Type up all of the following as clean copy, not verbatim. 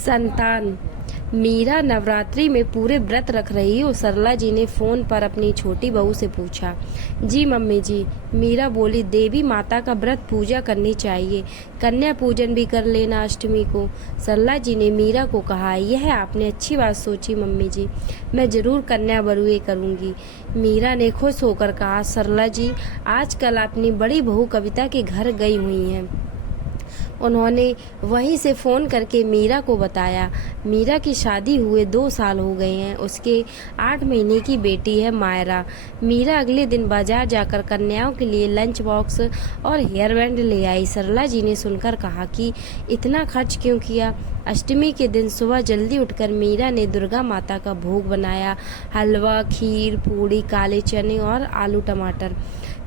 संतान। मीरा नवरात्रि में पूरे व्रत रख रही हो। सरला जी ने फोन पर अपनी छोटी बहू से पूछा। जी मम्मी जी, मीरा बोली। देवी माता का व्रत पूजा करनी चाहिए, कन्या पूजन भी कर लेना अष्टमी को। सरला जी ने मीरा को कहा, यह आपने अच्छी बात सोची मम्मी जी, मैं जरूर कन्या बरुए करूंगी। मीरा ने खुश होकर कहा, सरला जी आजकल अपनी बड़ी बहू कविता के घर गई हुई हैं। उन्होंने वहीं से फ़ोन करके मीरा को बताया। मीरा की शादी हुए 2 साल हो गए हैं। उसके 8 महीने की बेटी है मायरा। मीरा अगले दिन बाजार जाकर कन्याओं के लिए लंच बॉक्स और हेयर बैंड ले आई। सरला जी ने सुनकर कहा कि इतना खर्च क्यों किया। अष्टमी के दिन सुबह जल्दी उठकर मीरा ने दुर्गा माता का भोग बनाया। हलवा, खीर, पूड़ी, काले चने और आलू टमाटर।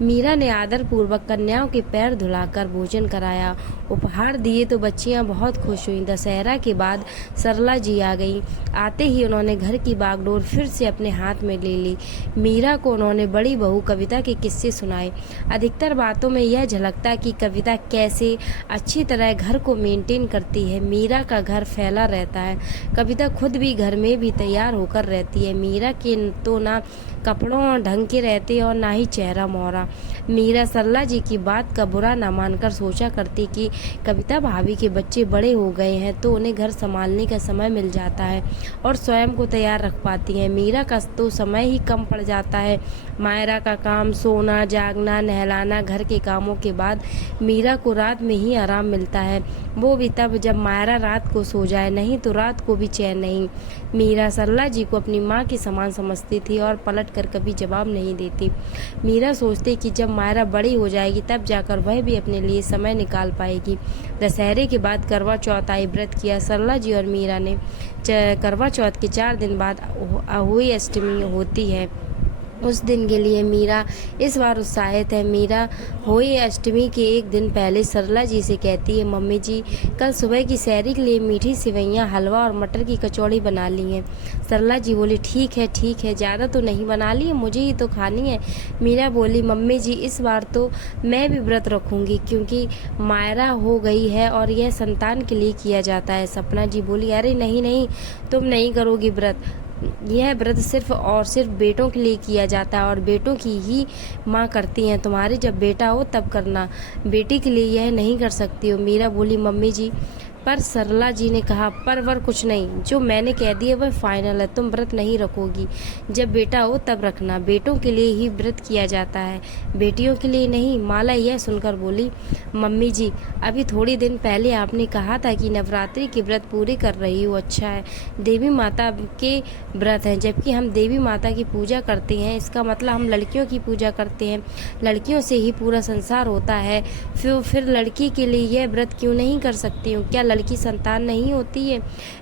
मीरा ने आदर पूर्वक कन्याओं के पैर धुलाकर भोजन कराया, उपहार दिए तो बच्चियां बहुत खुश हुईं। दशहरा के बाद सरला जी आ गईं। आते ही उन्होंने घर की बागडोर फिर से अपने हाथ में ले ली। मीरा को उन्होंने बड़ी बहू कविता के किस्से सुनाए। अधिकतर बातों में यह झलकता कि कविता कैसे अच्छी तरह घर को मेंटेन करती है। मीरा का घर फैला रहता है। कविता खुद भी घर में भी तैयार होकर रहती है। मीरा के तो ना कपड़ों ढंग के रहते और ना ही चेहरा मोहरा। मीरा सरला जी की बात का बुरा न मानकर सोचा करती कि कविता भाभी के बच्चे बड़े हो गए हैं तो उन्हें घर संभालने का समय मिल जाता है और स्वयं को तैयार रख पाती हैं। मीरा का तो समय ही कम पड़ जाता है। मायरा का काम सोना, जागना, नहलाना, घर के कामों के बाद मीरा को रात में ही आराम मिलता है, वो भी तब जब मायरा रात को सो जाए, नहीं तो रात को भी चैन नहीं। मीरा सरला जी को अपनी माँ के समान समझती थी और पलट कर कभी जवाब नहीं देती। मीरा सोचती कि जब मायरा बड़ी हो जाएगी तब जाकर वह भी अपने लिए समय निकाल पाएगी। दशहरे के बाद करवा चौथ आई। व्रत किया। सरला जी और मीरा ने करवा चौथ के 4 दिन बाद अहोई अष्टमी होती है। उस दिन के लिए मीरा इस बार उत्साहित है। मीरा होई अष्टमी के 1 दिन पहले सरला जी से कहती है, मम्मी जी कल सुबह की सैरी के लिए मीठी सिवैयाँ, हलवा और मटर की कचौड़ी बना ली हैं। सरला जी बोली, ठीक है, ज़्यादा तो नहीं बना ली है, मुझे ही तो खानी है। मीरा बोली, मम्मी जी इस बार तो मैं भी व्रत रखूँगी क्योंकि मायरा हो गई है और यह संतान के लिए किया जाता है। सपना जी बोली, अरे नहीं, तुम नहीं करोगी व्रत। यह व्रत सिर्फ और सिर्फ बेटों के लिए किया जाता है और बेटों की ही माँ करती हैं। तुम्हारे जब बेटा हो तब करना, बेटी के लिए यह नहीं कर सकती हो। मीरा बोली, मम्मी जी पर सरला जी ने कहा, पर कुछ नहीं, जो मैंने कह दिया वह फाइनल है। तुम व्रत नहीं रखोगी, जब बेटा हो तब रखना। बेटों के लिए ही व्रत किया जाता है, बेटियों के लिए नहीं। माला यह सुनकर बोली, मम्मी जी अभी थोड़ी दिन पहले आपने कहा था कि नवरात्रि के व्रत पूरे कर रही हो। अच्छा है, देवी माता के व्रत हैं, जबकि हम देवी माता की पूजा करते हैं, इसका मतलब हम लड़कियों की पूजा करते हैं। लड़कियों से ही पूरा संसार होता है, फिर लड़की के लिए यह व्रत क्यों नहीं कर सकती हूँ? क्या लड़की संतान नहीं होती है?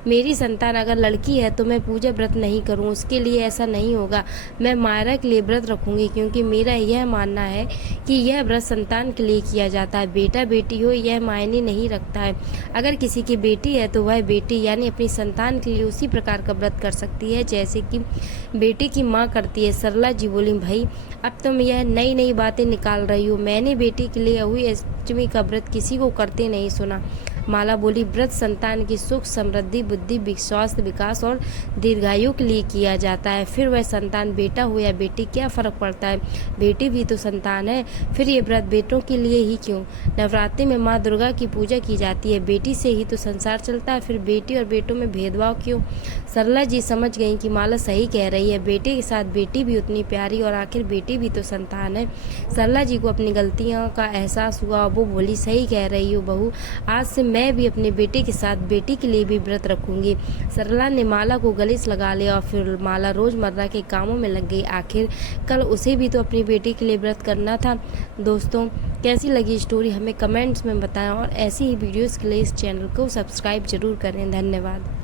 मेरी संतान अगर लड़की है तो मैं पूजा व्रत नहीं करूं, उसके लिए ऐसा नहीं होगा। मैं मायरा के लिए व्रत रखूंगी क्योंकि मेरा यह मानना है कि यह व्रत संतान के लिए किया जाता है। बेटा बेटी हो यह मायने नहीं रखता है। अगर किसी की बेटी है तो वह बेटी यानी अपनी संतान के लिए उसी प्रकार का व्रत कर सकती है जैसे कि बेटी की माँ करती है। सरला जी बोली, भाई अब तुम यह नई बातें निकाल रही हो। मैंने बेटी के लिए हुई अष्टमी का व्रत किसी को करते नहीं सुना। माला बोली, व्रत संतान की सुख, समृद्धि, बुद्धि, स्वास्थ्य, विकास और दीर्घायु के लिए किया जाता है। फिर वह संतान बेटा हो या बेटी, क्या फर्क पड़ता है? बेटी भी तो संतान है। फिर ये व्रत बेटों के लिए ही क्यों? नवरात्रि में माँ दुर्गा की पूजा की जाती है, बेटी से ही तो संसार चलता है, फिर बेटी और बेटों में भेदभाव क्यों? सरला जी समझ गई कि माला सही कह रही है। बेटे के साथ बेटी भी उतनी प्यारी और आखिर बेटी भी तो संतान है। सरला जी को अपनी गलतियों का एहसास हुआ। वो बोली, सही कह रही हो बहू, आज से मैं भी अपने बेटे के साथ बेटी के लिए भी व्रत रखूंगी। सरला ने माला को गले से लगा लिया और फिर माला रोजमर्रा के कामों में लग गई। आखिर कल उसे भी तो अपनी बेटी के लिए व्रत करना था। दोस्तों, कैसी लगी स्टोरी हमें कमेंट्स में बताएं और ऐसी ही वीडियोस के लिए इस चैनल को सब्सक्राइब जरूर करें। धन्यवाद।